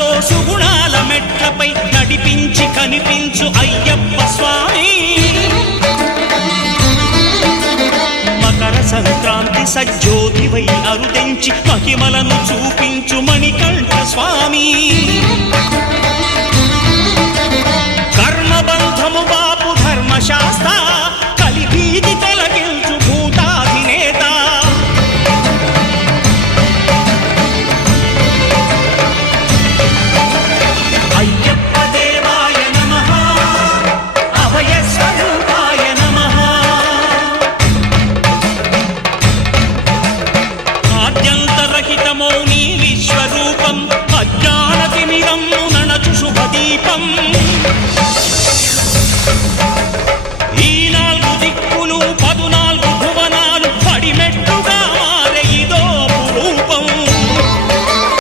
సుఖాలతో సుగుణాల మెట్లపై నడిపించి కనిపించు అయ్యప్ప స్వామి మకర సంక్రాంతి సజ్జోతివై అరుదెంచి మహిమలను చూపించు మణికంఠ స్వామి